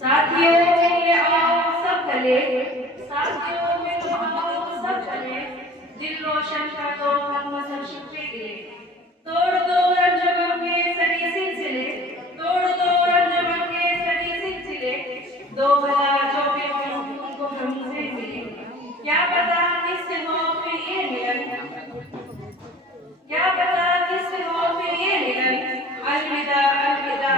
साथियों में आओ सब चले, साथियों में आओ सब चले, दिल रोशन कर दो हम सब के लिए। तोड़ दो रंजों के सभी सिलसिले, तोड़ दो रंजों के सभी सिलसिले, दो भला जो भी हो उनको हमसे मिले। क्या पता किससे हो फिर ये मिलन, क्या पता किससे हो फिर ये मिलन। अलविदा अलविदा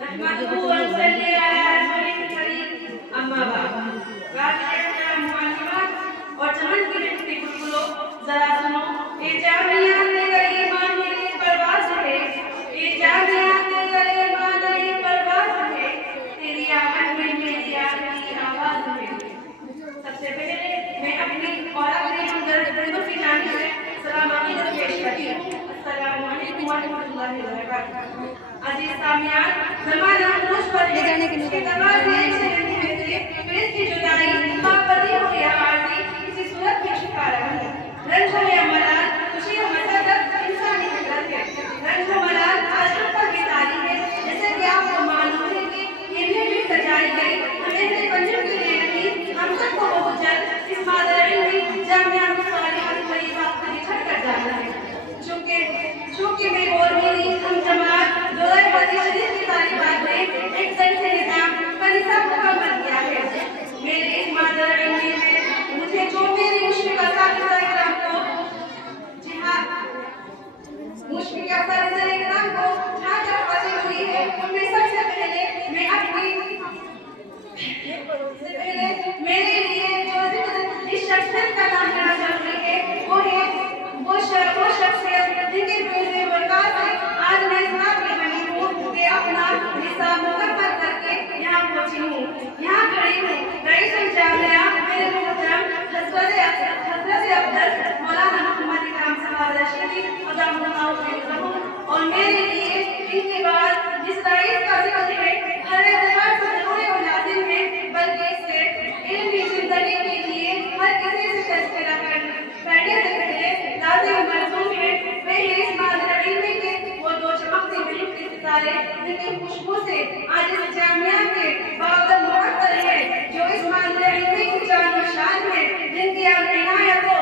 नहमदुहु व नसल्ली अला रसूलिल करीम, अम्मा बाद। और चमन की बेटी बुलबुलो जरा सुनो, ये जामिया तेरा ईमान है परवाज़ है, ये जामिया तेरा ईमान है परवाज़ है, तेरी आवाज़ में मेरी आवाज़ है। सबसे पहले मैं अपनी और अपने हमदर्दों की जानिब से सलाम पेश करती हूँ। अस्सलामु अलैकुम व रहमतुल्लाहि व बरकातहू। अजीज सामियान, ज़माना मुझ पर है, इसके दरवाज़े से फिर इसकी जुदाई मापती हो या आरज़ी किसी सूरत में छुपा रहा है। रंज हो या मलाल, खुशी हो मसरत, इंसानी फितरत है। रंज हो मलाल आज हम पर बिताई है, जैसे कि आपको मालूम है कि इन्हें भी सजाई गई हमें से पंजों के लिए नहीं, हम सबको बहुत जल्द इस मादर इल्मी जामिया मुसालिहा की बात पर छटकर जाना है। चूंकि मैं और मेरी हम जमात दोहरे हदीस शरीफ की तालीमात में एक सही से निजाम का निसाब मुकम्मल किया है। मेरे इस मादर इल्मी में मुझे जो मेरी मुश्किल असातिज़ा को जी हाँ मुश्किल असातिज़ा को जहाँ जब हासिल हुई है, उनमें सबसे पहले मेरे लिए जो इस शख्सियत का नाम लेना जरूरी है वो शख्सियत जिनके पैसे बरकत है आज मैं इस बात में बनी हूँ कि अपना निसाब मुकम्मल करके यहाँ पहुँची हूँ, यहाँ खड़ी हूँ। रईस जामिया मेरे मोहतरम हज़रत अब्दुल मौलाना मोहम्मद इकराम साहब रशीदी और मेरे लिए इनके बाद जिस रईस का जिक्र है हर एतबार से जरूरी और लाजिम है, बल्कि इससे इल्मी जिंदगी के लिए हर किसी से तज़किरा करने से पहले लाजिम मलज़ूम है वह इस मादर इल्मी के वो दो चमकते हुए सितारे जिनकी खुशबू से आज इस जामिया के बादल मुअत्तल है, जो इस मादर इल्मी की जान और शान है, जिनकी इनायतों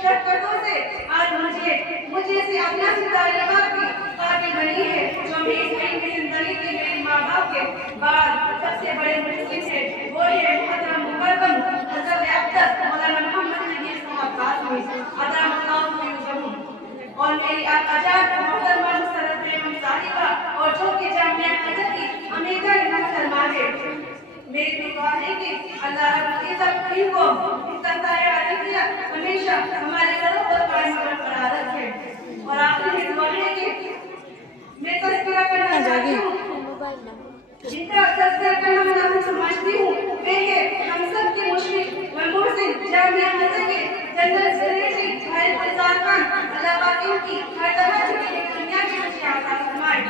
शफ़क़तों से आज मुझे से अपना सितारे की काबिल बनी है, जो मैं इस इल्मी जिंदगी के मेरे माँ बाप के बाद सबसे बड़े मुस्लिम है वो है मुहतरम मुकर्रम हज़रत अब्दुल मौलाना मोहम्मद नजीब साहब कासमी और मेरी आजाद मोहतरमा मुसर्रत बेगम साहिबा और जो कि जामिया अजहर की हमेशा रहमतुल्लाह है। मेरी दुआ है कि अल्लाह रब्बुल इज्जत इनको इसका साया अतिया हमेशा हमारे घरों पर कायम बरकरार रखे। और आखिर में दुआ है कि मैं तज़किरा करना चाहती हूँ, जिनका तज़किरा करना मैं समझती हूँ वे है हम सब की मुशरिक व मुहसिन जामिया अजहर के जनरल सेक्रेटरी भाई फैज़ान खान, अल्लाह पाक इनकी हर तरह से दुनिया की खुशी अता फरमाए,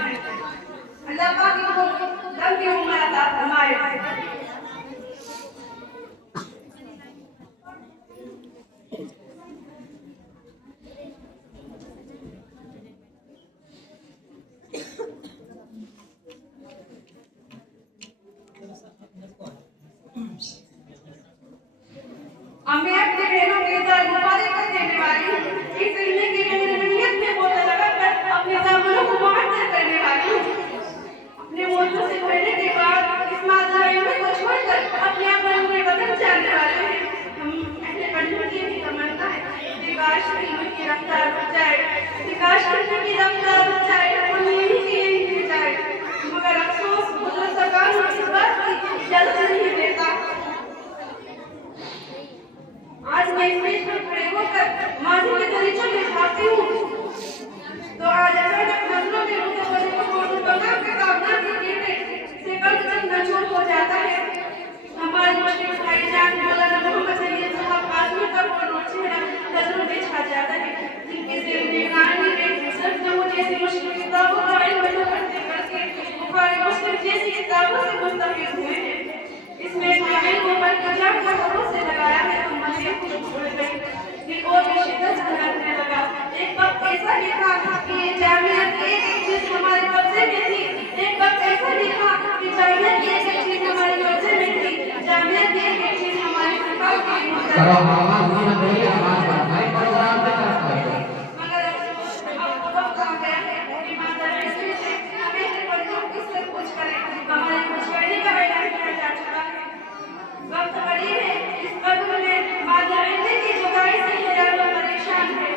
अल्लाह पाक इनको लंबी उम्र अता फरमाए। मैं अपने बहनों के साथ मुबारकत देने वाली हूँ। इस इल्मी की मेहनत में बहुत लगाकर अपने दामनों को मुअत्तल करने वाली हूँ। अपने मौजूद से पढ़ने के बाद इस मादर इल्मी को छोड़कर अपने अमल में बदल जाने वाले हैं। हम अपने पढ़ने की भी तमन्ना है कि काश इल्मी की रफ्तार बढ़ जाए, कि काश इल्मी की रफ्तार बढ़ जाए, उम्मीद ही नहीं जाए। मगर अफसोस बुजुर्ग सरकार इस बात की इजाजत नहीं देता। आज मैं इस मेज पर खड़े होकर माजी के दरीचों में झाँकती हूँ तो आज अचानक नजरों के मुतवज्जिह को बगैर के कामना के गिरने से कल नचूर हो जाता है। हमारे मुश्किल भाईजान मौलाना मोहम्मद नजीब साहब कासमी का वो चेहरा नजरों में छा जाता है, जिनके दिल में कहानी में सिर्फ जो जैसी मुश्किल किताबों का इल्म पढ़ते करके बुखारी मुस्लिम जैसी किताबों से मुस्तफीद हुए हैं। इसमें शामिल होकर कजाम का भरोसे लगाया है तो मुझे कुछ भूल गई, दिल और भी शिद्दत से धड़कने लगा। एक वक्त ऐसा भी था वो आवाज नहीं बोली आवाज भाई प्रोग्राम पे करता है मगर अब वक्त आ गया है कि माता रानी से हमें अपने बच्चों किससे कुछ करें, हमारे कुछ करने का बेटा किया जा चुका है। वक्त करीब है, इस वक्त में माता रानी की जुदाई से हजारों परेशान है।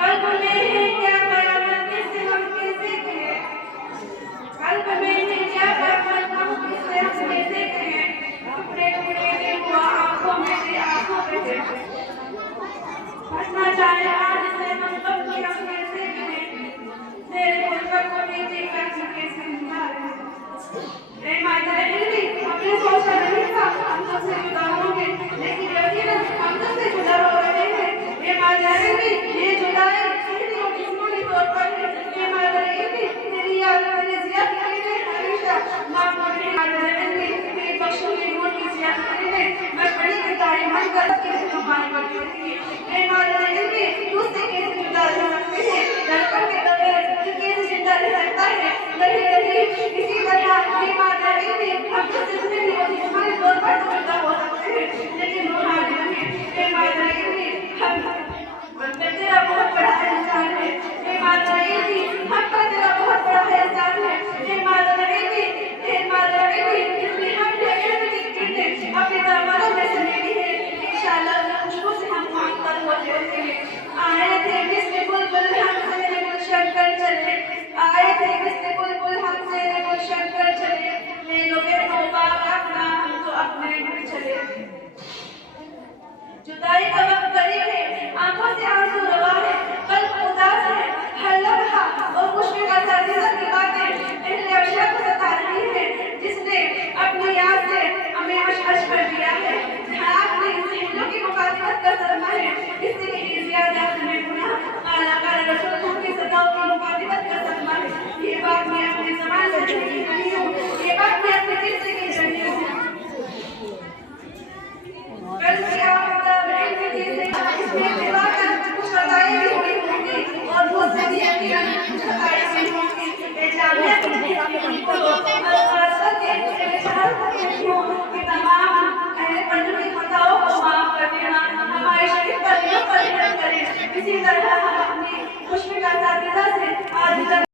कल्प में है क्या कयामत से हम कैसे कहें, कल्प में है क्या कयामत से हम कैसे कहें, टुकड़े टुकड़े के हुआ आंखों में से आंखों बहे, हंसना चाहे आज से हम कब की हम कैसे कहें, तेरे गुलशन को भी देखकर हम कैसे निभाएं। ए माता रानी, हमने सोचा नहीं था हम तुझसे जुदा होंगे, लेकिन यकीनन हम तुझसे जुदा हो रहे हैं। ए माता रानी, ये जुदाई सीधी और जिस्मानी तौर पर है। ए माता रानी, तेरी याद मेरे जियाद करने हमेशा माफ करने माता रानी, तेरी बख्शों की नूर की जियाद करने मैं बड़ी बेताई मन कर के तुम्हारी बड़ी होती है। ए माता रानी, तुझसे कैसे जुदा रह सकते हैं, धड़कन के बगैर तू कैसे जिंदा रह सकता है। नहीं नहीं, इसी तरह ए माता रानी, हम तुझसे जिंदगी और जिस्मानी तौर पर तो जुदा हो सकते हैं, लेकिन रूहानी नहीं। ए माता रानी, हम पे तेरा बहुत बड़ा एहसान है। ए माता रानी, हम पर तेरा बहुत बड़ा एहसान है। ए माता रानी, ए माता रानी, इसलिए हमने इल्म की किरणें अपने दरबारों में समेटी है। इंशाअल्लाह उस खुशबू से हम मुअत्तल होते होंगे। आए थे मिस्र बुलबुल हमसे गुलशन कर चले, आए थे मिस्र बुलबुल हमसे गुलशन कर चले, ले लो बेटो बाग अपना हम तो अपने घर चले। जुदाई का वक्त करीब है, आंखों से आंसू रवा है, कल्ब उदास है, हर लम्हा और मुश्किल का सर्दियों की बातें अहले अर्शा को सता रही है, जिसने अपनी याद से हमें हश कर दिया है। जहाँ आपने इस हिंदू की मुखातिबत का सदमा है, इससे कहीं ज्यादा हमें गुनाह आला का रसूल की सदाओं की मुखातिबत का सदमा है। ये बात मैं अपने ज़बान से कही नहीं हूँ, ये बात मैं अपने दिल से कह रही हूँ। कल की इसमें दिमाग कुछ बताई भी हुई होंगी और बहुत से भी कुछ बताई भी होंगी। जामिया को खासकर के शहर के तमाम अहले पंडित की खताओं को माफ कर देना, हमारे शरीफ पर रहम करें। इसी तरह हम अपनी खुशमी का साथ